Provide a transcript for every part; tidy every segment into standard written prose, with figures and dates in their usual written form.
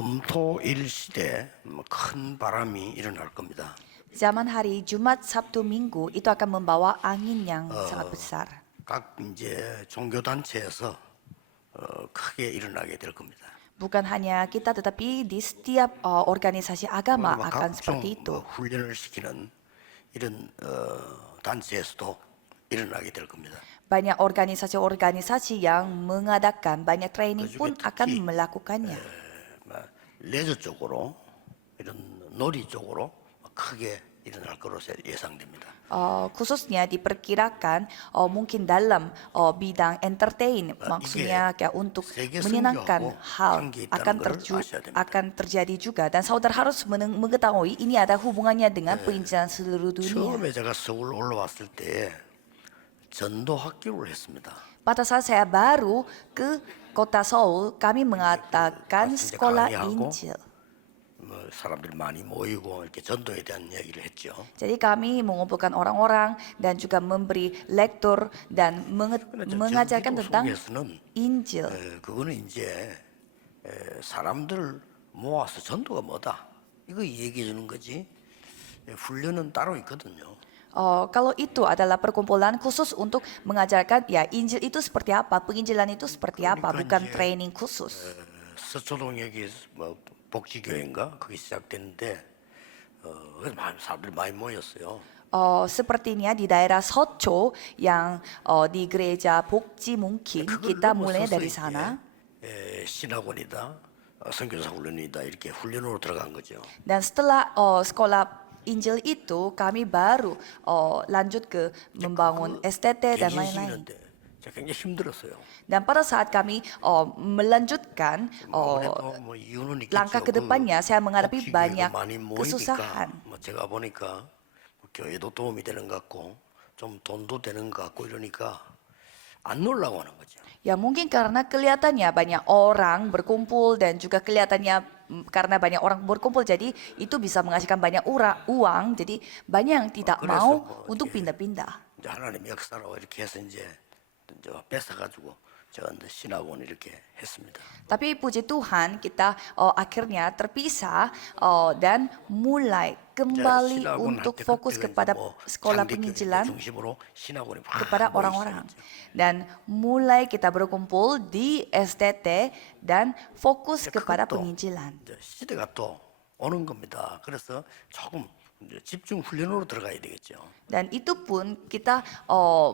금토일 시대 큰 바람이 일어날 겁니다. Zaman hari Jumat, Sabtu, Minggu itu akan membawa angin yang sangat besar. 각 이제 종교 단체에서 크게 일어나게 될 겁니다. Bukan hanya kita, tetapi di setiap organisasi agama 뭐 akan 각종 seperti itu. 훈련을 시키는 이런 단체에서도 일어나게 될 겁니다. Banyak organisasi-organisasi yang mengadakan banyak training pun 그중에 akan 특히 melakukannya. 레저 쪽으로 이런 놀이 쪽으로 크게 일어날 것으로 예상됩니다. Khususnya diperkirakan mungkin dalam bidang entertain, maksudnya kayak untuk 세계 menyenangkan 선교하고 hal 관계 있다는 걸 아셔야 됩니다. akan terjadi juga, dan saudara harus mengetahui ini ada hubungannya dengan penginjilan seluruh dunia. 처음에 제가 서울 올라왔을 때 전도 학교를 했습니다. Pada saat saya baru ke kota Seoul, kami mengadakan 이제 sekolah 강의하고 Injil. 뭐 사람들이 많이 모이고 이렇게 전도에 대한 얘기를 했죠. Jadi kami mengumpulkan orang-orang dan juga memberi lektur dan mengajarkan 전기도 tentang 속에서는 Injil. 그거는 이제 사람들을 모아서 전도가 뭐다 이거 얘기해 주는 거지. 훈련은 따로 있거든요. Kalau itu adalah perkumpulan khusus untuk mengajarkan ya Injil itu seperti apa, penginjilan itu seperti apa, bukan training khusus. 서초동 여기 뭐 복지교회인가 거기 시작됐는데 사람들이 많이 모였어요. Sepertinya di daerah Socho yang di gereja Bokji mungkin kita mulai dari sana. 신학원이다, 선교사 훈련이다 이렇게 훈련으로 들어간 거죠. Dan setelah sekolah Injil itu kami baru lanjut ke membangun STT dan lain-lain. 제가 굉장히 힘들었어요. Dan pada saat kami melanjutkan 뭐 이유는 있겠죠. langkah ke depannya, saya menghadapi 복지교회가 banyak 많이 모이니까 kesusahan. 뭐 제가 보니까 뭐 교회도 도움이 되는 것 같고 좀 돈도 되는 것 같고 이러니까 안 놀라고 하는 거죠. Ya mungkin karena kelihatannya banyak orang berkumpul dan juga kelihatannya karena banyak orang berkumpul, jadi itu bisa menghasilkan banyak uang, jadi banyak yang tidak 그래서 mau 뭐 untuk 이렇게 pindah-pindah. 이제 하나님 역사라고 이렇게 해서 이제 뺏어가지고 제가 이제 신학원 이렇게 했습니다. Tapi puji Tuhan kita akhirnya terpisah dan mulai kembali untuk fokus kepada sekolah penginjilan 중심으로 신학원이 kepada orang-orang. Dan mulai kita berkumpul di STT dan fokus kepada penginjilan. 시대가 또 오는 겁니다. 그래서 조금 집중 훈련으로 들어가야 되겠죠. Dan itu pun kita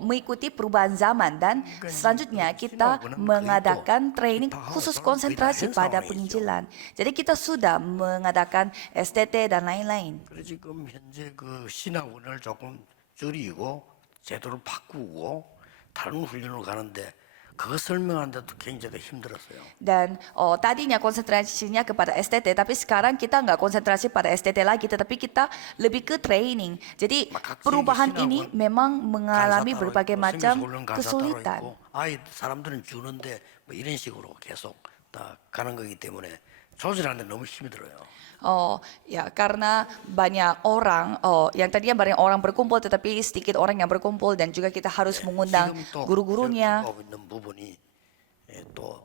mengikuti perubahan zaman, dan selanjutnya kita mengadakan training khusus konsentrasi pada penginjilan. Jadi kita sudah mengadakan STT dan lain-lain. 그래서 지금 현재 그 신학원을 조금 줄이고 제도를 바꾸고 다른 훈련으로 가는데 그거 설명하는데도 굉장히 힘들었어요. Dan tadinya konsentrasinya kepada STT, tapi sekarang kita nggak konsentrasi pada STT lagi, tetapi kita lebih ke training. Jadi perubahan ini memang mengalami berbagai macam kesulitan. 아이 사람들은 주는데 뭐 이런 식으로 계속 다 가는 거기 때문에 조절하는데 너무 힘이 들어요. Ya karena banyak orang yang tadinya banyak orang berkumpul, tetapi sedikit orang yang berkumpul, dan juga kita harus mengundang guru-gurunya. 있는 부분이 또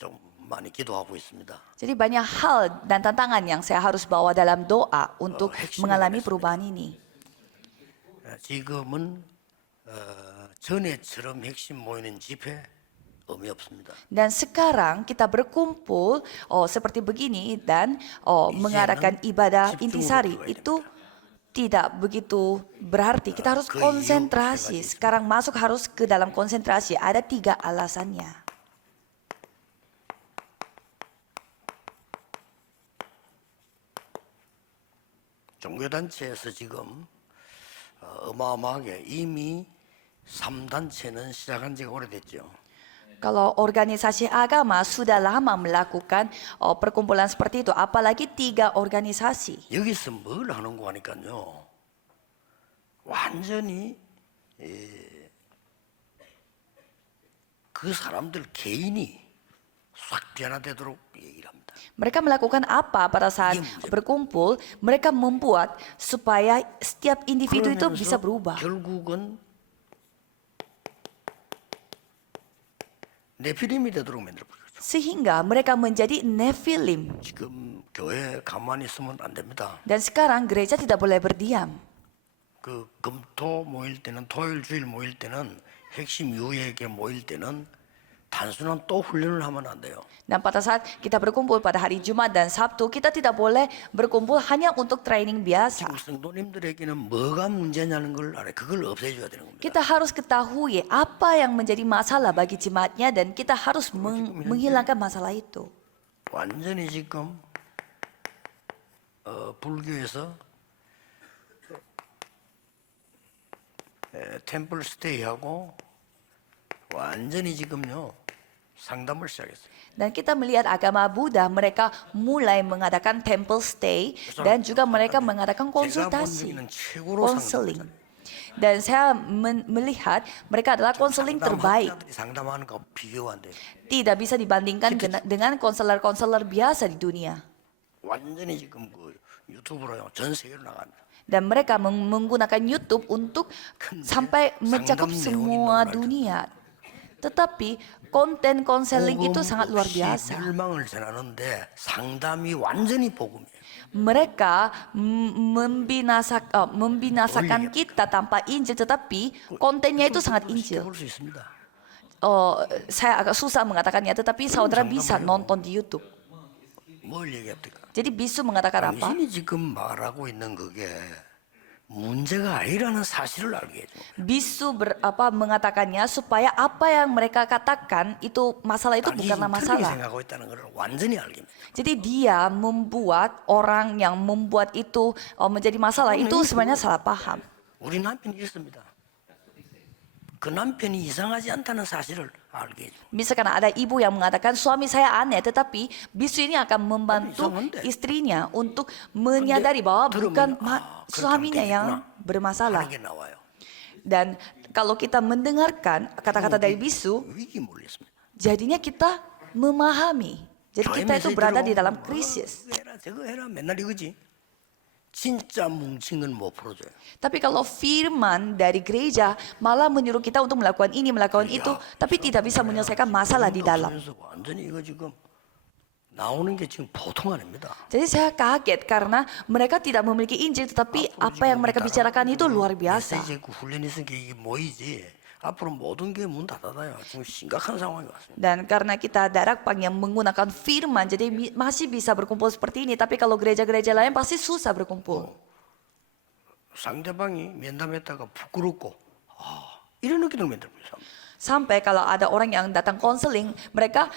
좀 많이 기도하고 있습니다. Jadi banyak hal dan tantangan yang saya harus bawa dalam doa untuk mengalami perubahan ini. 지금은 전에처럼 핵심 모이는 집회 의미 없습니다. Dan sekarang kita berkumpul seperti begini dan mengadakan ibadah intisari itu tidak begitu berarti. Kita harus konsentrasi. Sekarang masuk harus ke dalam konsentrasi. Ada 3 alasannya. 종교단체에서 지금 어마어마하게 이미 3단체는 시작한 지가 오래됐죠. Kalau organisasi agama sudah lama melakukan perkumpulan seperti itu, apalagi 3 organisasi. 여기서 뭘 하는 거 하니까요. 완전히 그 사람들 개인이 싹 변화되도록 얘기를 합니다. Mereka melakukan apa pada saat berkumpul? Mereka membuat supaya setiap individu itu bisa berubah. 결국은 네피림이 되도록 만들어 버리죠. sehingga mereka menjadi Nephilim. 지금 교회 가만히 있으면 안 됩니다. Dan sekarang gereja tidak boleh berdiam. 그 금토 모일 때는 토요일 주일 모일 때는 핵심 유예에게 모일 때는 단순한 또 훈련을 하면 안 돼요. Dan pada saat kita berkumpul pada hari Jumat dan Sabtu, kita tidak boleh berkumpul hanya untuk training biasa. 지금 성도님들에게는 뭐가 문제냐는 걸 알아요. 그걸 없애줘야 되는 겁니다. Kita harus ketahui apa yang menjadi masalah bagi jemaatnya dan kita harus menghilangkan masalah itu. 완전히 지금 불교에서 템플 스테이하고 완전히 지금요 상담을 시작했어요. Dan kita melihat agama Buddha, mereka mulai mengadakan temple stay dan juga mereka mengadakan 제가 본 konsultasi, 적에는 최고로 konseling. Dan saya melihat mereka adalah konseling terbaik. 상담학자들이 상담하는 거 비교가 안 돼요. Tidak bisa dibandingkan dengan konselor-konselor biasa di dunia. 완전히 지금 그 유튜브로요 전 세계로 나갑니다. Dan mereka menggunakan YouTube untuk sampai mencakup semua dunia. Tetapi konten konseling itu sangat luar biasa. 멸망을 전하는데 상담이 완전히 복음이에요. Mereka membinasakan kita tanpa Injil, tetapi kontennya itu sangat Injil. 볼수 있습니다. Saya agak susah mengatakannya, tetapi saudara bisa nonton di YouTube. 뭘 얘기합니까? Jadi bisu mengatakan apa? 당신이 지금 말하고 있는 그게 문제가 아니라는 사실을 알게 해줘. Bisu mengatakannya supaya apa yang mereka katakan itu masalah itu bukanlah 틀리게 masalah. 생각하고 있다는 걸 완전히 알게 합니다. Jadi dia membuat orang yang membuat itu menjadi masalah itu sebenarnya salah paham. 우리 남편이 있습니다. 그 남편이 이상하지 않다는 사실을 알게 해줘. Misalkan ada ibu yang mengatakan suami saya aneh, tetapi bisu ini akan membantu istrinya untuk menyadari bahwa bukan suaminya yang bermasalah. 하는 게 나와요. Dan kalau kita mendengarkan kata-kata dari bisu, 위기 몰렸습니다. jadinya kita memahami. Jadi kita itu berada di dalam krisis. 해라 저거 해라 맨날 이거지. 진짜 뭉친 건 못 풀어줘요. Tapi kalau firman dari gereja malah menyuruh kita untuk melakukan ini, melakukan itu, tapi tidak bisa menyelesaikan masalah di dalam. 그래서 완전히 이거 지금 나오는 게 지금 보통 아닙니다. Jadi saya kaget karena mereka tidak memiliki Injil, tetapi apa yang mereka bicarakan itu luar biasa. 메시지 그 훈련이 있으니까 이게 뭐이지. 앞으로 모든 게 문 닫아요. 지금 심각한 상황이 왔습니다. Dan karena kita darakpang yang menggunakan firman, jadi masih bisa berkumpul seperti ini. Tapi kalau gereja-gereja lain pasti susah berkumpul. 상대방이 면담했다가 부끄럽고 이런 느낌을 만들어요. Sampai kalau ada orang yang datang konseling, mereka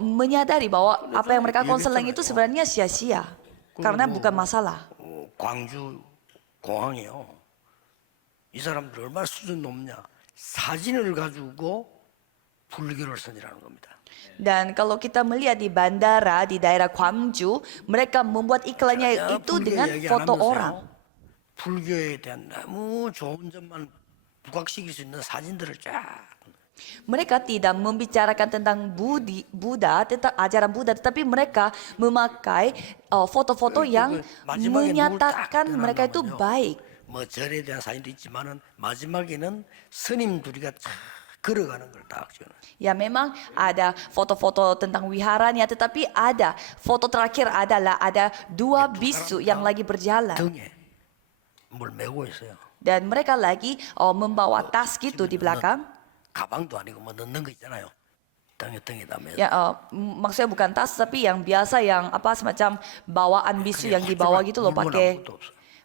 menyadari bahwa apa yang mereka konseling itu sebenarnya sia-sia. Karena bukan masalah. 광주 공항이요. 이 사람들 얼마나 수준 높냐. 사진을 가지고 불교를 선전하는 겁니다. Dan kalau kita melihat di bandara di daerah Gwangju, mereka membuat iklannya itu dengan foto orang. 불교에 대한 너무 좋은 점만 부각시킬 수 있는 사진들을 쫙. Mereka tidak membicarakan tentang Buddha, tentang ajaran Buddha, tetapi mereka memakai foto-foto yang menyatakan mereka itu baik. 뭐 절에 대한 사진도 있지만은 마지막에는 스님 둘이가 쫙 걸어가는 걸 딱 찍어요. Ya memang ada foto-foto tentang wiharanya, tetapi ada foto terakhir adalah ada dua bisu yang lagi berjalan. 등에 뭘 메고 있어요. Dan mereka lagi membawa tas gitu di belakang. 가방도 아니고 뭐 넣는 거 있잖아요. 등에다 메고. Ya maksudnya bukan tas, tapi yang biasa yang semacam bawaan bisu yang dibawa gitu loh,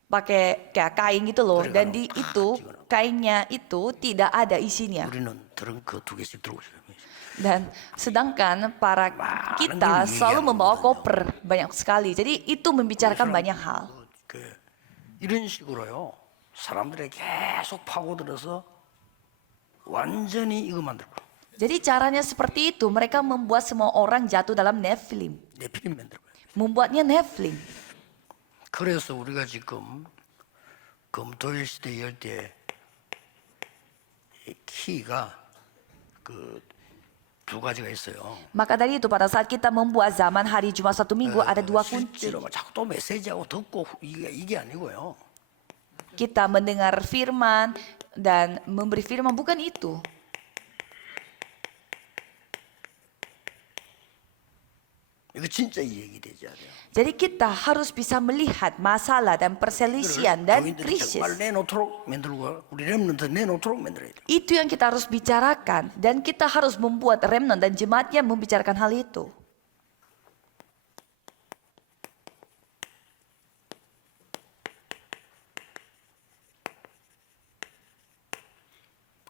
pakai kayak kain gitu loh. Dan di itu kainnya itu tidak ada isinya. 우리는 들은 그 두 개씩 들고 있어요. Dan sedangkan para kita selalu membawa koper banyak sekali. Jadi itu membicarakan banyak hal. 이런 식으로요. 사람들에게 계속 파고들어서 완전히 이거 만들고. Jadi caranya seperti itu. Mereka membuat semua orang jatuh dalam Nephilim. 네피림 만들고. Membuatnya Nephilim. 그래서 우리가 지금 금토일 시대 열 때 키가 그 두 가지가 있어요. Maka dari itu pada saat kita membuat zaman hari Jumat Sabtu Minggu ada dua kunci. 실제로 자꾸 또 메시지하고 듣고 이게 아니고요. Kita mendengar firman dan memberi firman, bukan itu. 이거 진짜 이해가 되지 않아요? Jadi kita harus bisa melihat masalah dan perselisihan dan 교인들이 krisis. 정말 내놓도록 만들고 우리 렘넌트 내놓도록 만들어야 돼요. Itu yang kita harus bicarakan dan kita harus membuat remnant dan jemaatnya membicarakan hal itu.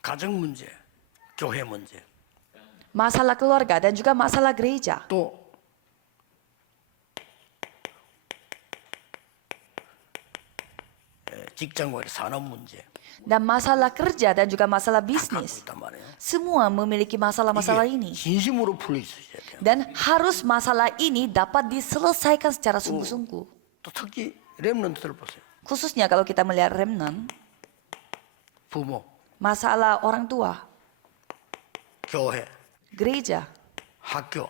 가정 문제, 교회 문제, Masalah keluarga dan juga masalah gereja. 또 직장과의 산업 문제 Dan masalah kerja dan juga masalah 갖고 bisnis. 있단 말이에요. Semua memiliki masalah-masalah 이게 ini. 진심으로 풀려 있어야 돼요. Dan harus masalah ini dapat diselesaikan secara sungguh-sungguh. 또 특히 렘넌트들 보세요. Khususnya kalau kita melihat remnant, 부모, masalah orang tua, 교회, gereja, 학교,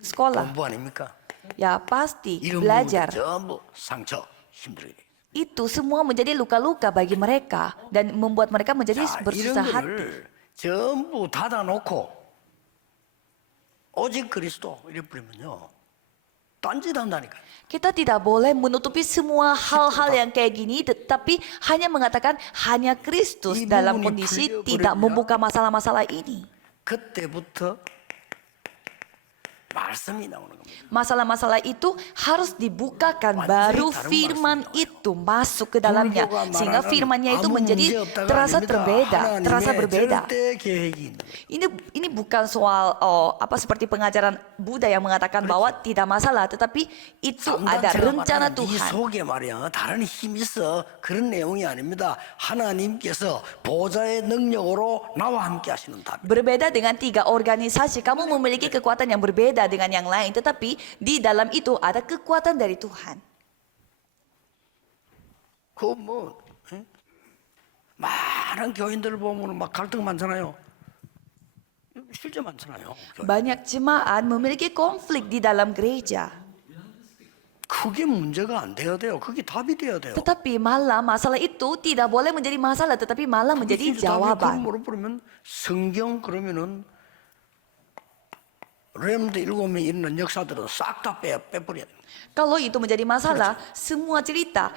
sekolah. 공부 아닙니까? Ya pasti 이런 부분들 belajar. 전부 상처, 힘들게 돼요. Itu semua menjadi luka-luka bagi mereka dan membuat mereka menjadi 자, bersusah 이런 hati. 거를 전부 닫아놓고 오직 그리스도 이래 버리면요 딴짓한다니까. Kita tidak boleh menutupi semua hal-hal yang kayak gini, tetapi hanya mengatakan hanya Kristus 이 dalam 부분이 kondisi 풀려버리면 tidak membuka masalah-masalah ini. 그때부터 말씀이 나오는 겁니다. Masalah-masalah itu harus dibukakan, 완전히 baru 다른 firman 말씀이 itu masuk ke dalamnya. 불교가 Sehingga 말하는 firmannya itu 아무 menjadi 문제 없다가 terasa 아닙니다. berbeda, terasa 하나님의 berbeda. 절대 계획이 있는 거예요. Ini bukan soal apa seperti pengajaran Buddha yang mengatakan bahwa tidak masalah, tetapi itu ada 삼단체가 rencana 말하는 이 Tuhan. 속에 말이야 다른 힘이 있어 그런 내용이 아닙니다. 하나님께서 보좌의 능력으로 나와 함께 하시는 답. Berbeda dengan tiga organisasi, kamu memiliki kekuatan yang berbeda dengan yang lain, tetapi di dalam itu ada kekuatan dari Tuhan. 그뭐 많은 교인들 보면 막 갈등 많잖아요. 실제 많잖아요. Banyak jemaat memiliki konflik di dalam gereja. 그게 문제가 안 돼야 돼요. 그게 답이 돼야 돼요. Tetapi malah masalah itu tidak boleh menjadi masalah, tetapi malah menjadi 진짜 답이 jawaban. 그럼 물어보면 성경 그러면은 렘드 7명 있는 역사들은 싹 다 빼버려야 돼요. Kalau itu menjadi masalah, semua cerita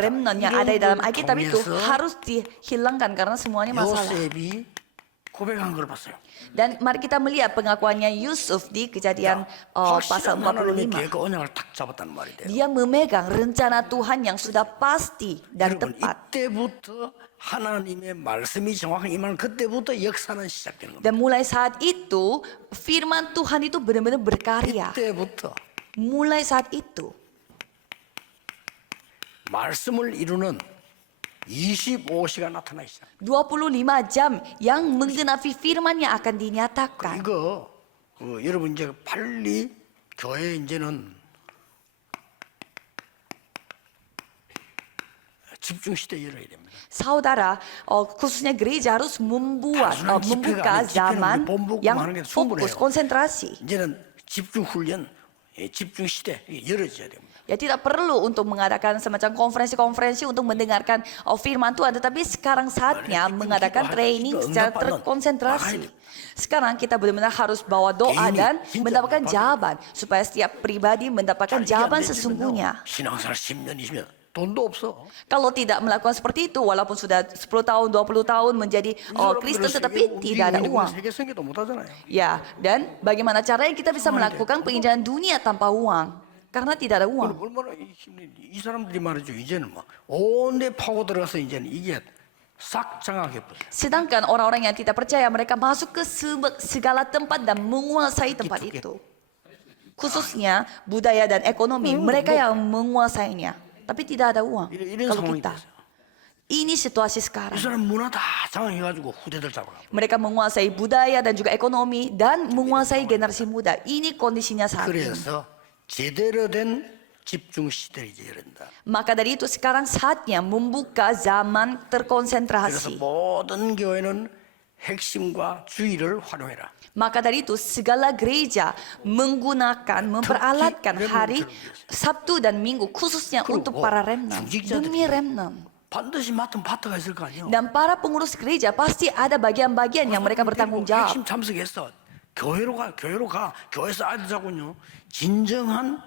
remnant yang ada di dalam Alkitab itu harus dihilangkan karena semuanya masalah. 요셉이 고백한 걸 봤어요. Dan mari kita melihat pengakuannya Yusuf di Kejadian pasal 확실한 하나님의 45. 계획 언약을 탁 잡았단 말이 돼요. Dia memegang rencana Tuhan yang sudah pasti dan 여러분 tepat. 이때부터 하나님의 말씀이 정확하게 임하는 그때부터 역사는 시작되는 겁니다. Dan mulai saat itu, firman Tuhan itu benar-benar berkarya. 이때부터 Mulai saat itu, 말씀을 이루는 25시간 나타나기 시작. 25 jam yang menggenapi firman yang akan dinyatakan. 이거 여러분 이제 빨리 교회 이제는 집중 시대 열어야 됩니다. Saudara, khususnya gereja harus membuat, 단순한 집회가 membuka 아니라 집회는 zaman 우리 본보고만 yang 하는 게 fokus, 충분해요. konsentrasi. 이제는 집중 훈련, 집중 시대 열어져야 됩니다. Ya tidak perlu untuk mengadakan semacam konferensi-konferensi untuk mendengarkan firman Tuhan, tetapi sekarang saatnya mengadakan training secara terkonsentrasi. Sekarang kita benar-benar harus bawa doa dan mendapatkan jawaban supaya setiap pribadi mendapatkan jawaban sesungguhnya. 신앙생활 10년, 20년 돈도 없어. Kalau tidak melakukan seperti itu, walaupun sudah 10 tahun, 20 tahun menjadi Kristen tetapi tidak ada uang. 세계 생계도 못 하잖아요. Ya, dan bagaimana caranya kita bisa melakukan penginjalan dunia tanpa uang? Karena tidak ada uang. 얼마나 이 사람들이 말이죠. 이제는 막 온데 파고 들어가서 이제는 이게 싹 장악해 버려. Sedangkan orang-orang yang tidak percaya, mereka masuk ke segala tempat dan menguasai tempat itu. Khususnya budaya dan ekonomi, mereka yang menguasainya. Tapi tidak ada uang. 이런 Kalau 상황이 kita, 됐어요. ini situasi 이 sekarang. 사람 문화 다 장악해가지고 후대들 잡아가. Mereka menguasai budaya dan juga ekonomi dan menguasai generasi muda. Ini kondisinya saat ini. 그래서 제대로 된 집중 시대를 이제 열린다. Maka dari itu sekarang saatnya membuka zaman 그래서 terkonsentrasi. 모든 교회는 핵심과 주의를 활용해라. Maka dari itu segala gereja menggunakan, memperalatkan hari Sabtu dan Minggu khususnya untuk para remnant, demi remnant. 반드시 맡은 파트가 있을 거 아니에요. Dan para pengurus gereja pasti ada bagian-bagian yang mereka bertanggung jawab. 핵심 참석했어. 교회로 가. 교회에서 아이들 자군요. 진정한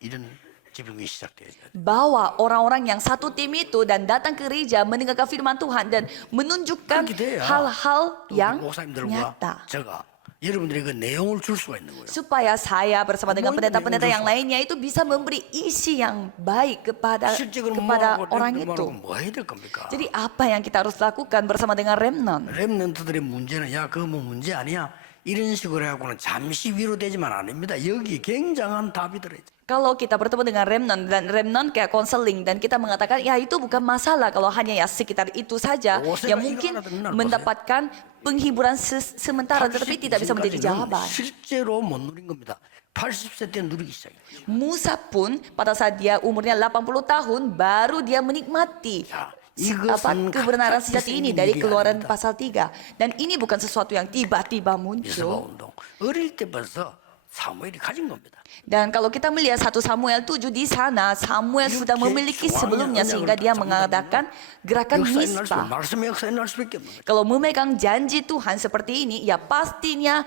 이런 집중이 시작돼야 돼. Bawa orang-orang yang satu tim itu dan datang ke gereja mendengarkan firman Tuhan dan menunjukkan 그렇게 돼야 hal-hal 또 yang 목사님들과 nyata. 제가 여러분들이 그 내용을 줄 수가 있는 거예요. Supaya saya bersama dengan Apa pendeta-pendeta yang yang lainnya itu bisa memberi isi yang baik kepada 실제 그럼 kepada 뭐하고 orang 렘넌트하고 itu. 뭐 해야 될 겁니까? Jadi apa yang kita harus lakukan bersama dengan remnant? 렘넌트들의 문제는 야 그거 뭐 문제 아니야 이런 식으로 해갖고는 잠시 위로되지만 아닙니다. 여기 굉장한 답이 들어있죠. Kalau kita bertemu dengan remnant dan remnant kayak konseling dan kita mengatakan ya itu bukan masalah kalau hanya ya sekitar itu saja Dosa ya itu mungkin ibarat benar, mendapatkan penghiburan sementara tetapi tidak bisa menjadi jawaban. 실제로 못 누린 겁니다. 80세 때 누리기 시작했어요. Musa pun pada saat dia umurnya 80 tahun baru dia menikmati 자, apa 이것은 kebenaran 갑자기 sejati ini 생긴 dari 일이 Keluaran 아닙니다. pasal 3 dan ini bukan sesuatu yang tiba-tiba 미스바 muncul. 운동 어릴 때 벌써 사무엘이 가진 겁니다. Dan kalau kita melihat 1 Samuel 7 di sana, Samuel sudah 이렇게 memiliki 중앙의 sebelumnya sehingga 언약을 dia 잡는 mengadakan gerakan 역사에 날 수, Mispa. 말씀의 역사에 날 수밖에 없는 거죠. Kalau memegang janji Tuhan seperti ini, ya pastinya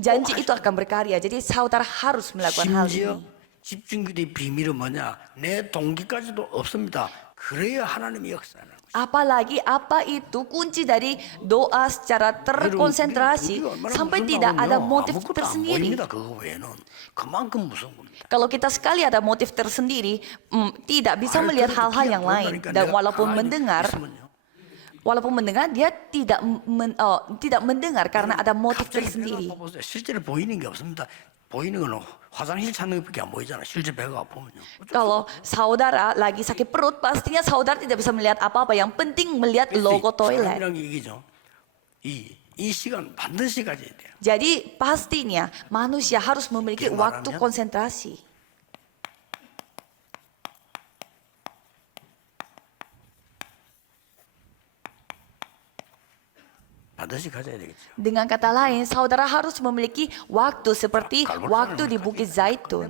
janji itu akan berkarya. Jadi saudara harus melakukan hal 심지어 ini. 집중기도의 비밀은 뭐냐? 내 동기까지도 없습니다. 그래야 하나님이 역사하는 거죠. Apalagi apa itu kunci dari doa secara terkonsentrasi sampai tidak ada motif 아무것도 안 tersendiri. 보입니다. 그거 외에는 그만큼 무서운 겁니다. Kalau kita sekali ada motif tersendiri, tidak bisa melihat hal-hal yang lain. Dan walaupun mendengar dia tidak mendengar karena ada motif 갑자기 배가 tersendiri. 아파보세요. 실제로 보이는 게 없습니다. 보이는 건 화장실 찾는 것밖에 안 보이잖아. 실제 배가 아프면요. Kalau saudara lagi sakit perut, pastinya saudara tidak bisa melihat apa-apa. Yang penting melihat logo toilet. 사람이란 게 얘기죠. 이 시간 반드시 가져야 돼요. Jadi pastinya manusia harus memiliki waktu 말하면 konsentrasi. 반드시 가져야 되겠죠. Dengan kata lain, saudara harus memiliki waktu seperti waktu di Bukit Zaitun.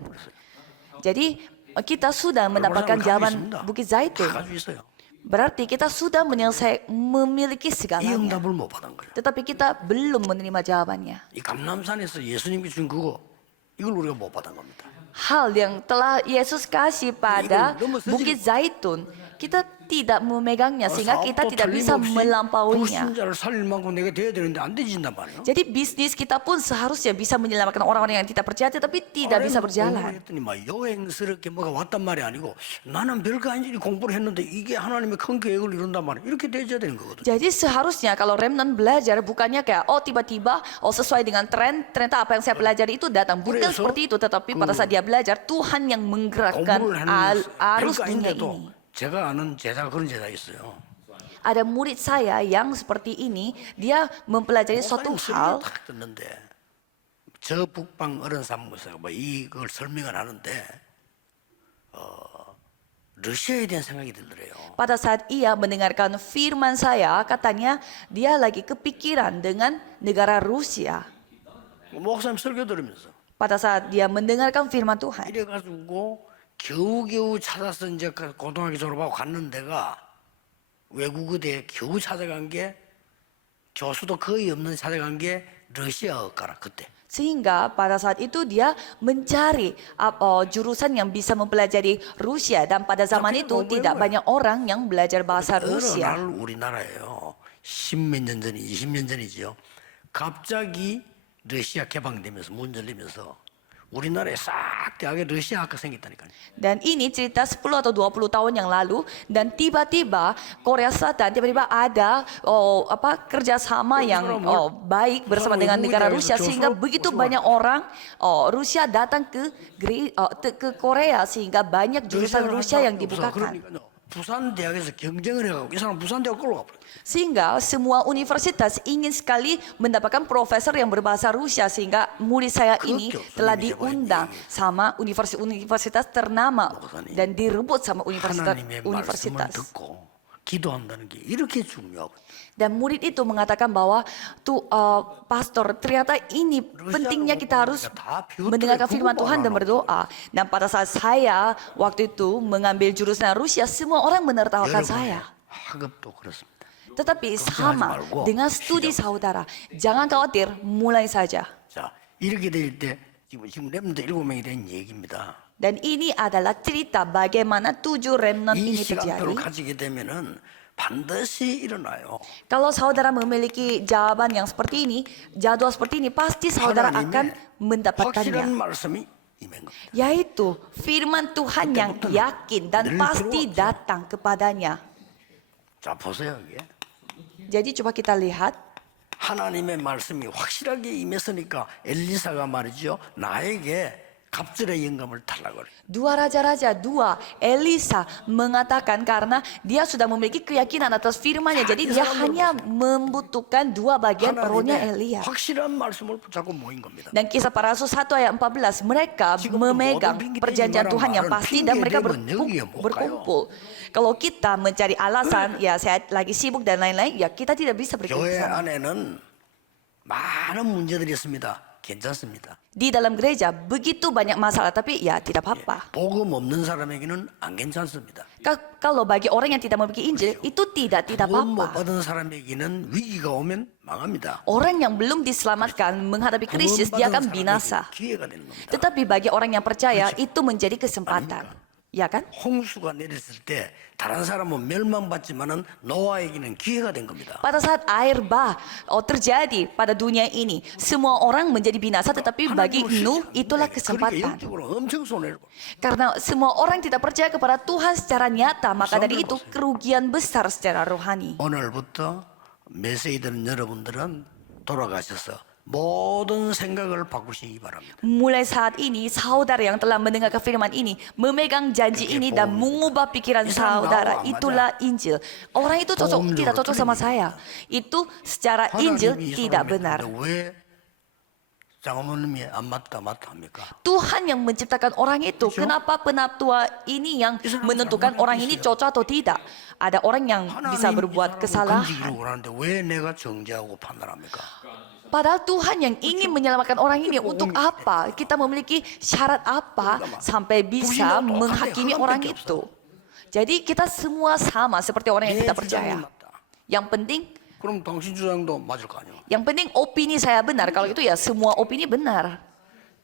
Jadi kita sudah mendapatkan jalan Bukit Zaitun. 다 가지고 있어요. Berarti kita sudah memiliki 이 segalanya. 응답을 못 받은 거예요. Tetapi kita belum menerima jawabannya. 이 감람산에서 예수님이 준 그거 이걸 우리가 못 받은 겁니다. Hal yang telah Yesus kasih pada Bukit Zaitun, kita tidak memegangnya sehingga kita tidak bisa melampauinya. 불신자를 살릴 만큼 내가 돼야 되는데 안 되진단 말이에요. Jadi bisnis kita pun seharusnya bisa menyelamatkan orang-orang yang tidak percaya tetapi tidak bisa berjalan. 했더니 막 여행스럽게 뭐가 왔단 말이 아니고 나는 별거 아니지 공부를 했는데 이게 하나님의 큰 계획을 이룬단 말이에요. 이렇게 돼야 되는 거거든요. Jadi seharusnya kalau remnant belajar bukannya kayak tiba-tiba sesuai dengan tren ternyata apa yang saya pelajari itu datang bukan 그래서 seperti itu tetapi pada saat dia belajar Tuhan yang menggerakkan 공부를 했는데 arus 별거 dunia 아닌데도 ini. 제가 아는 제자가 그런 제자 있어요. Ada murid saya yang seperti ini, dia mempelajari suatu hal. 딱 듣는데 저 북방 어른 사무소가 뭐 이걸 설명을 하는데 러시아에 대한 생각이 들더래요. Pada saat ia mendengarkan firman saya, katanya dia lagi kepikiran dengan negara Rusia. 목사님 설교 들으면서 Pada saat dia mendengarkan firman Tuhan. 이래가지고 겨우겨우 찾아서 이제 고등학교 졸업하고 갔는 데가 외국어대에 겨우 찾아간 게 교수도 거의 없는 찾아간 게 러시아어과라 그때. Sehingga pada saat itu dia mencari jurusan yang bisa mempelajari Rusia dan pada zaman itu tidak banyak orang yang belajar bahasa 어느 Rusia. 날 우리나라에요. 10몇 년 전이 20년 전이죠. 갑자기 러시아 개방되면서 문 열리면서 우리나라에 싹 대학에 러시아 학과 생겼다니까요. Dan ini cerita 10 atau 20 tahun yang lalu dan tiba-tiba Korea Selatan tiba-tiba ada kerjasama yang baik bersama dengan negara Rusia sehingga begitu banyak orang Rusia datang ke Korea sehingga banyak jurusan Rusia yang dibukakan. 부산 대학에서 경쟁을 해가지고 이 사람 부산 대학 끌고 가버려. Sehingga semua universitas ingin sekali mendapatkan profesor yang berbahasa Rusia sehingga murid saya ini telah diundang sama universitas ternama dan direbut sama 하나님의 말씀을 universitas. 듣고 기도한다는 게 이렇게 중요하거든요. Dan murid itu mengatakan bahwa pastor ternyata ini pentingnya kita harus mendengarkan firman Tuhan dan berdoa. Dan pada saat saya waktu itu mengambil jurusan Rusia semua orang menertawakan saya. 학업도 그렇습니다. Tetapi sama dengan studi saudara. Jangan khawatir, mulai saja. 자, 이렇게 될 때 지금 렘넌트 7명에 대한 얘기입니다. Dan ini adalah cerita bagaimana 7 remnant 이 ini terjadi. 시간표를 가지게 되면은 반드시 일어나요. Kalau saudara memiliki jawaban yang seperti ini, jadwal seperti ini, pasti saudara akan 확실한 mendapatkannya. 말씀이 임한 겁니다. Yaitu firman Tuhan yang yakin dan pasti datang kepadanya. 자, 보세요, 이게. Jadi coba kita lihat. 하나님의 말씀이 확실하게 임했으니까 엘리사가 말이죠. 나에게 갑절의 영감을 달라고 그래요. 2 Raja-Raja 2, Elisa mengatakan karena dia sudah memiliki keyakinan atas firman-Nya. Jadi dia hanya membutuhkan 2 bagian perutnya Elia. 확실한 말씀을 붙잡고 모인 겁니다. Dan kisah para rasul 1 ayat 14, mereka memegang perjanjian Tuhan yang pasti dan mereka berkumpul. Kalau kita mencari alasan, ya saya lagi sibuk dan lain-lain, ya kita tidak bisa 교회 bersama. 안에는 많은 문제들이 있습니다. 괜찮습니다. Di dalam gereja begitu banyak masalah, tapi ya tidak apa-apa. 복음 없는 사람에게는 안 괜찮습니다. Kalau bagi orang yang tidak memiliki Injil, itu tidak 구원 못 apa-apa. 받은 사람에게는 위기가 오면 망합니다. Orang yang belum diselamatkan menghadapi krisis, dia akan binasa. 기회가 되는 겁니다. Tetapi bagi orang yang percaya, itu menjadi kesempatan. Ya kan? 홍수가 내렸을 때 다른 사람은 멸망받지만은 노아에게는 기회가 된 겁니다. Pada saat air bah terjadi pada dunia ini, semua orang menjadi binasa, tetapi bagi Nuh itulah 그러니까 kesempatan. 영적으로 엄청 손해를 보. Karena semua orang tidak percaya kepada Tuhan secara nyata, maka dari itu kerugian besar secara rohani. 오늘부터 메시지 들은 여러분들은 돌아가셔서 모든 생각을 바꾸시기 바랍니다. Mulai saat ini, saudara yang telah mendengarkan firman ini, memegang janji ini dan mengubah pikiran saudara. Itulah Injil. Orang itu cocok, tidak cocok sama saya. Itu secara Injil 하나님이 이 tidak 사람에게 benar. 왜 장모님이 안 맞다 합니까? Tuhan yang menciptakan orang itu. Kenapa penatua ini yang menentukan orang ini cocok atau tidak? Ada orang yang bisa berbuat kesalahan. 건지기를 원하는데 왜 내가 정죄하고 판단합니까? Padahal Tuhan yang ingin menyelamatkan orang ini untuk apa? Kita memiliki syarat apa sampai bisa menghakimi orang itu? Jadi kita semua sama seperti orang yang 내 tidak 주장이 percaya. 맞다. Yang penting, 그럼 당신 주장도 맞을 거 아니에요? yang penting opini saya benar. Kalau itu ya semua opini benar.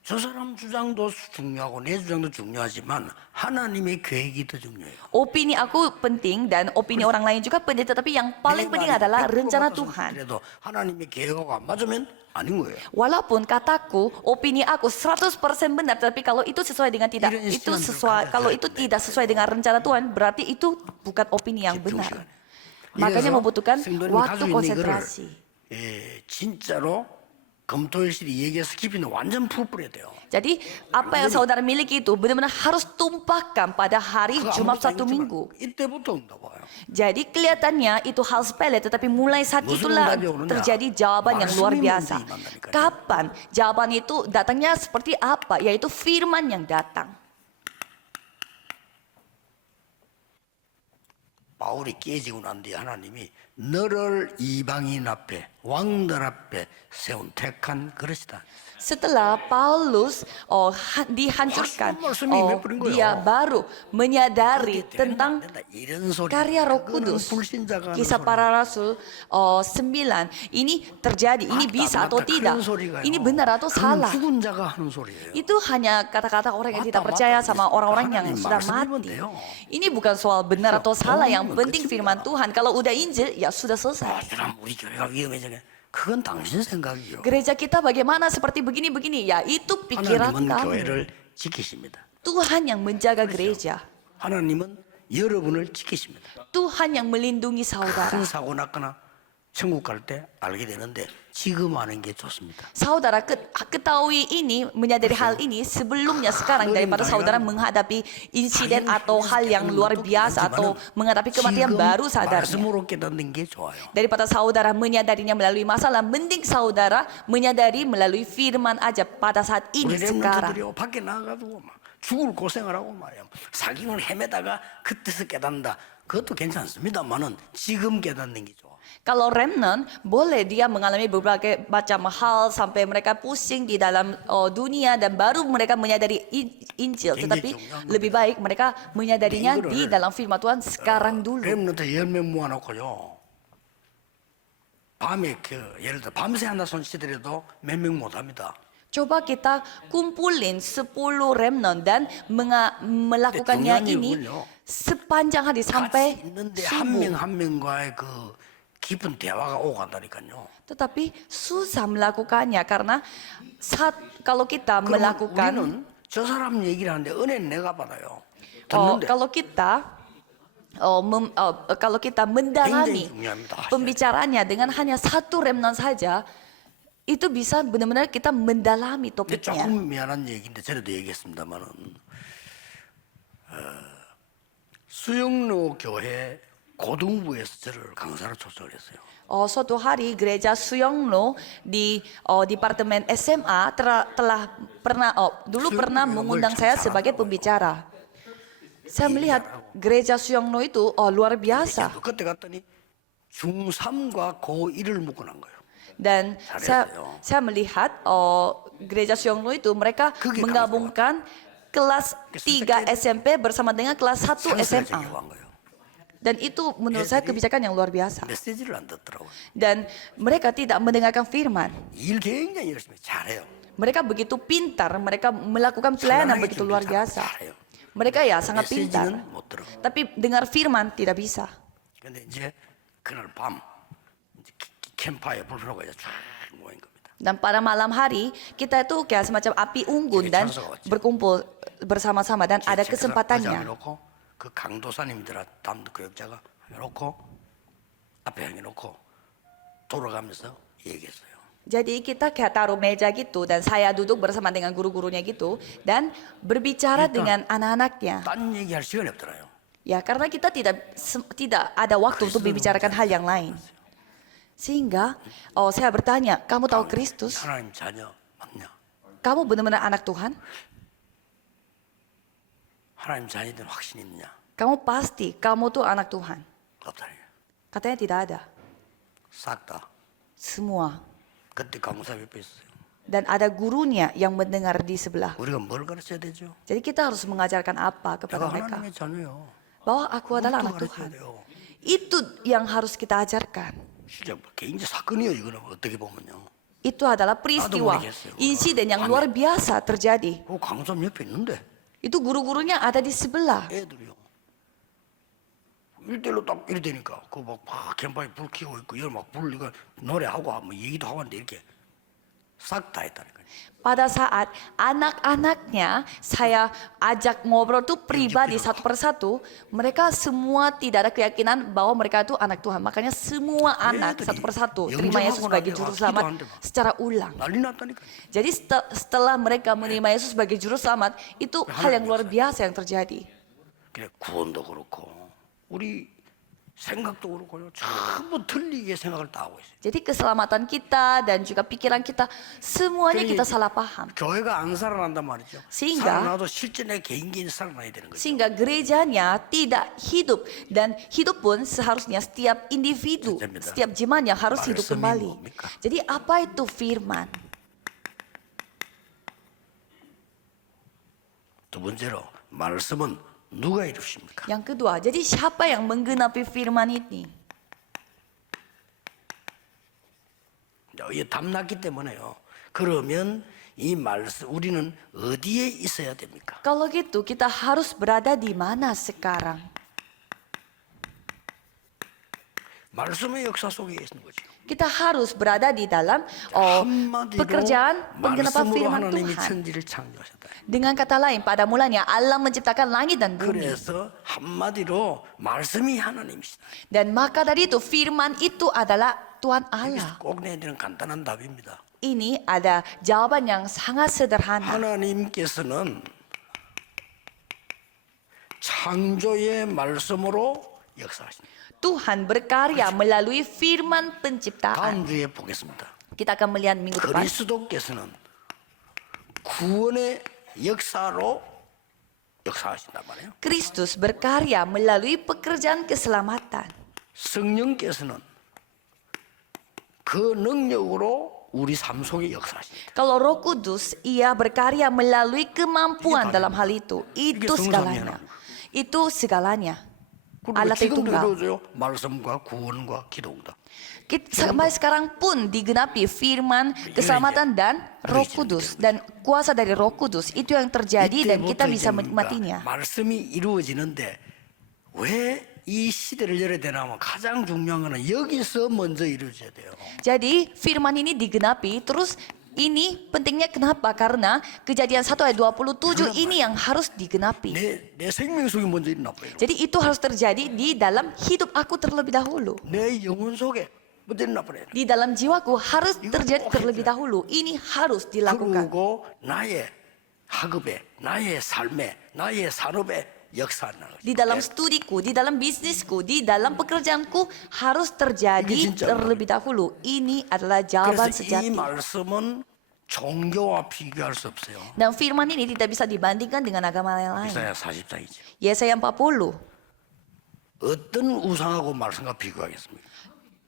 저 사람 주장도 중요하고 내 주장도 중요하지만 하나님의 계획이 더 중요해요. Opini aku penting dan opini orang lain juga penting. Tetapi yang paling penting adalah rencana Tuhan. 그래도 하나님의 계획하고 안 맞으면 아닌 거예요. Walaupun kataku, opini aku 100% benar, tapi kalau itu sesuai dengan tidak, kalau itu tidak sesuai dengan rencana Tuhan, berarti itu bukan opini yang benar. Makanya membutuhkan waktu konsentrasi. 진짜로 금토일실이 얘기해서 깊이는 완전 풀뿌려야 돼요. Jadi apa yang saudara miliki itu benar-benar harus tumpahkan pada hari Jumat Sabtu Minggu. 이때부터 응답 와요. Jadi kelihatannya itu hal sepele, tetapi mulai saat itulah terjadi jawaban yang luar biasa. Kapan jawaban itu datangnya seperti apa? Yaitu firman yang datang. 바울이 깨지고 난 뒤에 하나님이 너를 이방인 앞에 왕들 앞에 세운 택한 그릇이다. Setelah Paulus dihancurkan, dia baru menyadari tentang karya Roh Kudus. Kisah para Rasul 9. Ini terjadi, ini bisa atau tidak, ini benar atau salah. Itu hanya kata-kata orang yang tidak percaya sama orang-orang yang sudah mati. Ini bukan soal benar atau salah, yang penting firman Tuhan. Kalau udah Injil, ya sudah selesai. 그건 당신 생각이요. Gereja kita bagaimana seperti begini-begini, ya itu pikiran 하나님은 kamu. 교회를 지키십니다. Tuhan yang menjaga gereja. 하나님은 여러분을 지키십니다. Tuhan yang melindungi saudara. 큰 사고 났거나 천국 갈 때 알게 되는데 지금 아는 게 좋습니다. Saudara ketahui ini, menyadari hal ini sebelumnya sekarang daripada saudara menghadapi insiden atau hal yang luar biasa atau menghadapi kematian baru sadarnya. 말씀으로 깨닫는 게 좋아요. Daripada saudara menyadarinya melalui masalah, mending saudara menyadari melalui firman aja pada saat ini 우리 sekarang. 렘넌트들이 밖에 나가가지고 막 죽을 고생을 하고 말이야. 사경을 헤매다가 그때서 깨닫는다. 그것도 괜찮습니다만은 지금 깨닫는 게 좋아. Kalau remnant, boleh dia mengalami berbagai macam hal sampai mereka pusing di dalam dunia dan baru mereka menyadari Injil. Tetapi lebih baik mereka menyadarinya di dalam firman Tuhan sekarang dulu. 렘넌트 10명 모아놓고요. 밤에 예를 들어 밤새 하나 손치더라도 몇 명 못합니다. Coba kita kumpulin 10 remnant dan melakukannya 중요한 ini 이유는요. sepanjang hari 같이 sampai 있는데 한 subuh. 명 한 명과의 그 깊은 대화가 오고 간다니까요. Tetapi susah melakukannya karena kalau kita 그러면 melakukan 우리는 저 사람 얘기를 하는데 은혜는 내가 받아요. 듣는데 kalau kita mendalami 굉장히 중요합니다. pembicaraannya dengan hanya satu remnant saja, itu bisa benar-benar kita mendalami 근데 topiknya. 조금 미안한 얘기인데 전에도 얘기했습니다만은 수영로 교회 고등부에서 저를 강사로 초청을 했어요. Suatu hari gereja Suyongno di departemen SMA dulu pernah mengundang saya sebagai pembicara. Saya melihat gereja Suyongno itu luar biasa. 그때 갔더니 중3과 고1을 묶어놓은 거예요. Dan 잘했어요. saya melihat gereja Suyongno itu mereka 그게 menggabungkan kelas 3 SMP bersama dengan kelas 1 상세하게 SMA. 얘기한 거예요. Dan itu menurut saya kebijakan yang luar biasa. 메시지를 안 듣더라고요. Dan mereka tidak mendengarkan firman. 일 굉장히 열심히 잘해요. Mereka begitu pintar, mereka melakukan pelayanan 상당히 begitu luar biasa. 잘해요. Mereka ya sangat pintar. 메시지는 못 들어. Tapi dengar firman tidak bisa. 근데 이제 그날 밤 이제 캠파이어 불 펴고 이제 쫙 모인 겁니다. Dan pada malam hari kita itu kayak semacam api unggun dan berkumpul bersama-sama dan ada 의장을 kesempatannya. 놓고 그 강도사님들 담당 교역자가 해놓고 앞에 해놓고 돌아가면서 얘기했어요. Jadi kita kayak taruh meja gitu dan saya duduk bersama dengan guru-gurunya gitu dan berbicara dengan anak-anaknya. 딴 얘기할 시간이 없더라요. Ya karena kita tidak ada waktu untuk membicarakan hal yang lain. Sehingga saya bertanya, kamu tahu Kristus? 하나님 자녀 맞냐? Kamu benar-benar anak Tuhan? 하나님 자녀들 확신 있느냐? Kamu pasti kamu tuh anak Tuhan? 없다니. Katanya tidak ada. 싹 다. Semua. 그때 강사 옆에 있어요. Dan ada gurunya yang mendengar di sebelah. 우리가 뭘 가르쳐야 되죠? Jadi kita harus mengajarkan apa kepada 내가 mereka? 하나님의 자녀요. Bahwa aku adalah 그것도 anak 가르쳐야 Tuhan. 돼요. Itu yang harus kita ajarkan. 진짜 개인적 사건이에요. 이거는 어떻게 보면요. Itu adalah peristiwa, insiden yang luar biasa terjadi. 그 강사 옆에 있는데 Itu guru-gurunya ada di sebelah. 애들이요. 1대1로 딱 이래 되니까 그막 캠파에 불 켜고 있고 여기 막불 이거 노래하고 뭐 얘기도 하고 하는데 이렇게 싹 다 했다니까요. Pada saat anak-anaknya saya ajak ngobrol tuh pribadi satu persatu, mereka semua tidak ada keyakinan bahwa mereka itu anak Tuhan. Makanya semua anak satu persatu terima Yesus sebagai juru selamat secara ulang. 난리 났다니까요. Jadi setelah mereka menerima Yesus sebagai juru selamat, itu hal yang luar biasa yang terjadi. 그래 구원도 그렇고 우리 생각도 그렇고요. 전부 틀리게 생각을 다 하고 있어요. Jadi keselamatan kita dan juga pikiran kita semuanya kita salah paham. 교회가 안 살아난단 말이죠. Sehingga- 살아나도 실제 내 개인이 살아나야 되는 거죠. Sehingga gerejanya tidak hidup dan hidup pun seharusnya setiap individu, Betul. setiap jemaat yang harus hidup 말씀이 kembali. 뭡니까? Jadi apa itu firman? 두 번째로 말씀은 누가 이루십니까? Yang kedua, jadi siapa yang menggenapi firman ini? 이 답났기 때문에요. 그러면 이 말씀 우리는 어디에 있어야 됩니까? Kalau gitu kita harus berada di mana sekarang? 말씀의 역사 속에 있는 거죠. Kita harus berada di dalam 한마디로 pekerjaan penggenapan 말씀으로 firman 하나님이 Tuhan. 천지를 창조하셨다. Dengan kata lain, pada mulanya Allah menciptakan langit dan bumi. 그래서 한마디로 말씀이 하나님이시다. Dan maka dari itu firman itu adalah Tuhan Allah. 꼭 내야 되는 간단한 답입니다. Ini ada jawaban yang sangat sederhana. 하나님께서는 창조의 말씀으로 역사하십니다. Tuhan berkarya melalui firman penciptaan. 다음 주에 보겠습니다. Kita akan melihat minggu depan. 그리스도께서는 구원의 역사로 역사하신단 말이에요. Kristus berkarya melalui pekerjaan keselamatan. 성령께서는 그 능력으로 우리 삶 속에 역사하십니다. Kalau Roh Kudus, ia berkarya melalui kemampuan dalam hal itu. Itu segalanya. Itu segalanya. 그리고 Allah 지금도 Tritunggal. 이루어져요. 말씀과 구원과 기도다. Sampai sekarang pun digenapi firman, keselamatan dan Roh Kudus dan kuasa dari Roh Kudus itu yang terjadi dan kita bisa menikmatinya. 말씀이 이루어지는데 왜 이 시대를 열어야 되나 하면 가장 중요한 거는 여기서 먼저 이루어져야 돼요. Jadi firman ini digenapi, terus ini pentingnya kenapa? Karena Kejadian 1 ayat 27 ini yang harus digenapi. 내 생명 속에 먼저 일어나버려요. Jadi itu harus terjadi di dalam hidup aku terlebih dahulu. 내 영혼 속에 먼저 일어나버려요. Di dalam jiwaku harus terjadi terlebih dahulu. Ini harus dilakukan. 그리고 나의 학업에, 나의 삶에, 나의 산업에 역사하는 거죠. Di dalam studiku, di dalam bisnisku, di dalam pekerjaanku harus terjadi Ini 진짜로. terlebih dahulu. Ini adalah jawaban 그래서 이 sejati. 말씀은 종교와 비교할 수 없어요. Dan firman ini tidak bisa dibandingkan dengan agama yang lain. 이사야 40장이죠. Yesaya 40. 어떤 우상하고 말씀과 비교하겠습니까?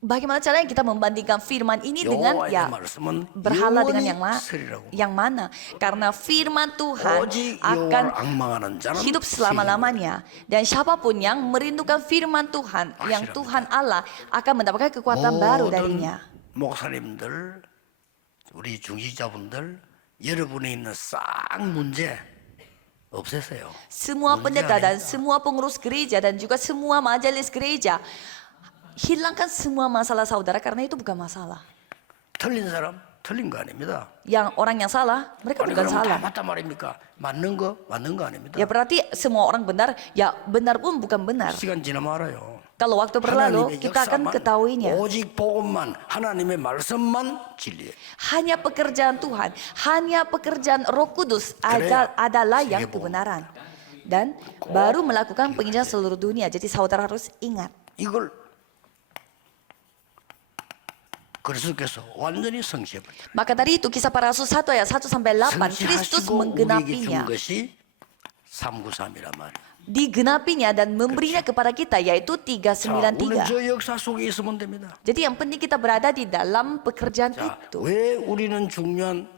Bagaimana caranya kita membandingkan firman ini dengan 여호와의 말씀은 berhala dengan 영원히 쓰리라고. yang mana? Karena firman Tuhan 오직 akan 여호와를 앙망하는 자는 hidup selama-lamanya. Dan siapapun yang merindukan firman Tuhan, yang 확실합니다. Tuhan Allah akan mendapatkan kekuatan baru darinya. 목사님들, 우리 중직자분들, 여러분에 있는 싹 문제 없애세요. Semua pendeta dan semua pengurus gereja dan juga semua majelis gereja, hilangkan semua masalah saudara karena itu bukan masalah. 틀린 사람 틀린 거 아닙니다. Yang orang yang salah, mereka 아니 bukan 그럼 다 salah. 맞단 말입니까? 맞는 거 아닙니다. Ya berarti semua orang benar, ya benar pun bukan benar. 시간 지나면 알아요. Kalau waktu berlalu, 하나님의 kita akan 역사만, ketahuinya. 오직 복음만, 하나님의 말씀만 진리예요. Hanya pekerjaan Tuhan, hanya pekerjaan Roh Kudus 그래야 adalah yang 세계복음. kebenaran. Dan baru melakukan penginjilan seluruh dunia. Jadi saudara harus ingat. 이걸 그리스도께서 완전히 성취해버렸다. Maka dari itu kisah para rasul 1 ayat 1 sampai 8 Kristus 성취하시고 우리에게 준 menggenapinya. 것이 393이란 말이에요. Digenapinya dan memberinya kepada kita yaitu 자, 우리는 393. 저 역사 속에 있으면 됩니다. Jadi yang penting kita berada di dalam pekerjaan 자, itu. 왜 우리는 중요한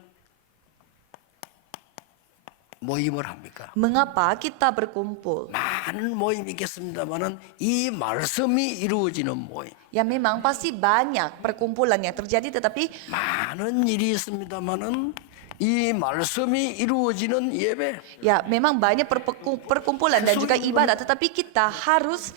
모임을 합니까? Mengapa kita berkumpul? 많은 모임이 있겠습니다만은 이 말씀이 이루어지는 모임. Ya memang pasti banyak perkumpulan yang terjadi tetapi 많은 일이 있습니다만은 이 말씀이 이루어지는 예배. ya memang banyak perkumpulan dan juga ibadah tetapi kita harus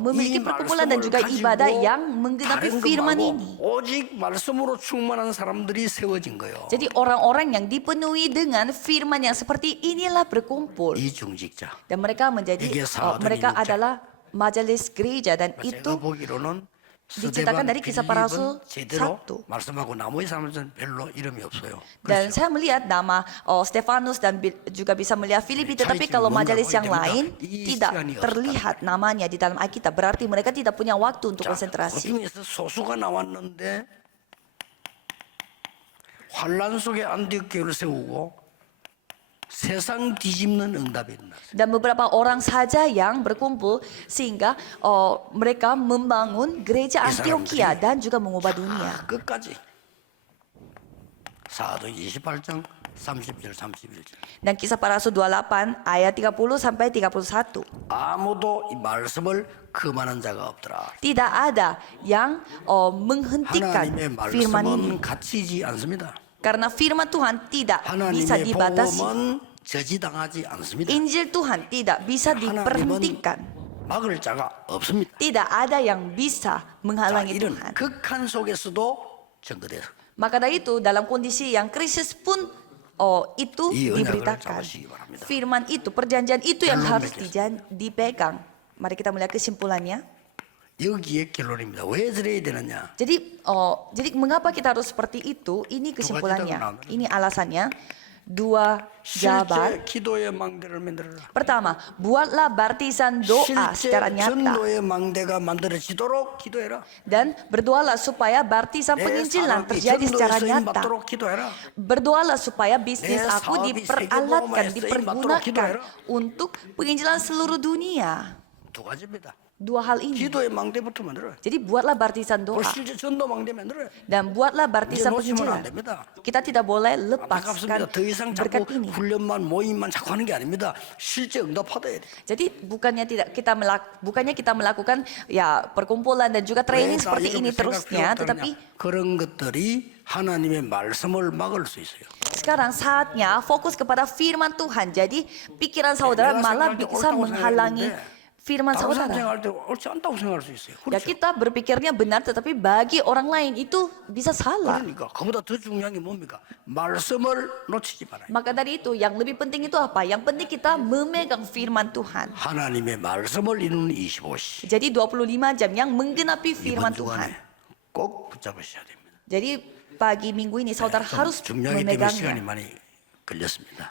memiliki 이 perkumpulan dan juga 말씀을 ibadah 가지고 yang menggenapi 다른 것 firman 말고 ini. 오직 말씀으로 충만한 사람들이 세워진 거예요. Jadi orang-orang yang dipenuhi dengan firman yang seperti inilah berkumpul 이 중직자. dan mereka menjadi 이게 사도행전 mereka 6장. adalah majelis gereja dan 제가 itu 보기로는 diceritakan dari kisah para rasul 제대로 1. 말씀하고 나머지 사람들은 별로 이름이 없어요. Dan 그렇죠? saya melihat nama Stefanus dan juga bisa melihat Filipi, tetapi kalau majelis yang lain tidak terlihat namanya di dalam Alkitab, berarti mereka tidak punya waktu untuk 자, 그 konsentrasi. 중에서 소수가 나왔는데 환란 속에 안디옥 교회를 세우고 세상 뒤집는 응답이 일어났어요. Dan beberapa orang saja yang berkumpul sehingga mereka membangun gereja Antioquia dan juga mengubah dunia. 끝까지. 사도행 28장 30절 31절. Dan kisah para rasul 28 ayat 30 sampai 31. 아무도 이 말씀을 금하는 자가 없더라. Tidak ada yang menghentikan 하나님의 firman ini. 말씀은 갇히지 않습니다. Karena firman Tuhan tidak bisa 하나님의 dibatasi. 복음은 저지당하지 않습니다. Injil Tuhan tidak bisa 하나님은 diperhentikan. 막을 자가 없습니다. Tidak ada yang bisa 자, menghalangi 이런 Tuhan. 극한 속에서도 증거돼요. Maka dari itu dalam kondisi yang krisis pun itu 이 언약을 diberitakan. 잡으시기 바랍니다. Firman itu, perjanjian itu yang 결론 harus 맺겠습니다. dipegang. Mari kita melihat kesimpulannya. 여기에 결론입니다. 왜 저래야 되느냐? Jadi mengapa kita harus seperti itu? Ini kesimpulannya. Ini alasannya. Dua jawaban. 실제 기도의 망대를 만들어라. Pertama, buatlah baptisan doa 실제 secara nyata. 전도의 망대가 만들어지도록 기도해라. Dan berdoalah supaya baptisan 내 penginjilan 사업이 terjadi secara 전도에 쓰임 nyata. 받도록 기도해라. Berdoalah supaya bisnis 내 aku 사업이 diperalatkan, 세계복음화에 쓰임 받도록 dipergunakan 기도해라. untuk penginjilan seluruh dunia. 두 가지입니다. Dua hal ini. 기도의 망대부터 만들어요. Jadi buatlah baptisan doa 실제 전도 망대 만들어요. dan buatlah 이제 baptisan 놓치면 안 penginjilan. 됩니다. Kita tidak boleh 안타깝습니다. lepaskan 더 이상 자꾸 berkat ini. 훈련만 모임만 자꾸 하는 게 아닙니다. 실제 응답받아야 돼요. Jadi bukannya kita melakukan ya perkumpulan dan juga training 왜 seperti 다 ini 이렇게 terusnya, 생각해요? tetapi 그런 것들이 하나님의 말씀을 막을 수 있어요. sekarang saatnya fokus kepada firman Tuhan. Jadi pikiran saudara 내가 malah 생각할 때 bisa 옳다고 menghalangi 생각했는데 firman 다른 사람 saudara. 생각할 때 옳지 않다고 생각할 수 있어요. Ya 그렇죠? kita berpikirnya benar, tetapi bagi orang lain itu bisa salah. 그러니까 그보다 더 중요한 게 뭡니까? 말씀을 놓치지 말아요. Maka dari itu yang lebih penting itu apa? Yang penting kita memegang firman Tuhan. 하나님의 말씀을 이루는 25시 Jadi 25 jam yang menggenapi 이번 firman Tuhan. 주간에 꼭 붙잡으셔야 됩니다. Jadi pagi minggu ini saudara harus 중요하기 때문에 시간이 memegangnya. 많이 걸렸습니다.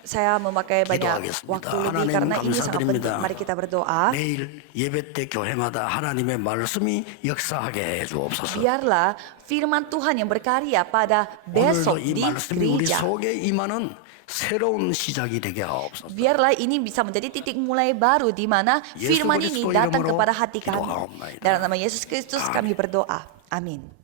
Saya memakai banyak 기도하겠습니다. waktu lebih 하나님 karena ini sangat 감사드립니다. penting. Mari kita berdoa. 내일 예배 때 교회마다 하나님의 말씀이 역사하게 해 주옵소서. Biarlah firman Tuhan yang berkarya pada 오늘도 besok 이 di 말씀이 우리 gereja. 속에 임하는 새로운 시작이 되게 하옵소서. Biarlah ini bisa menjadi titik mulai baru di mana Yesus firman ini Kristus datang 이름으로 kepada hati kami. 기도하옵나이다. Dalam nama Yesus Kristus kami berdoa. Amin.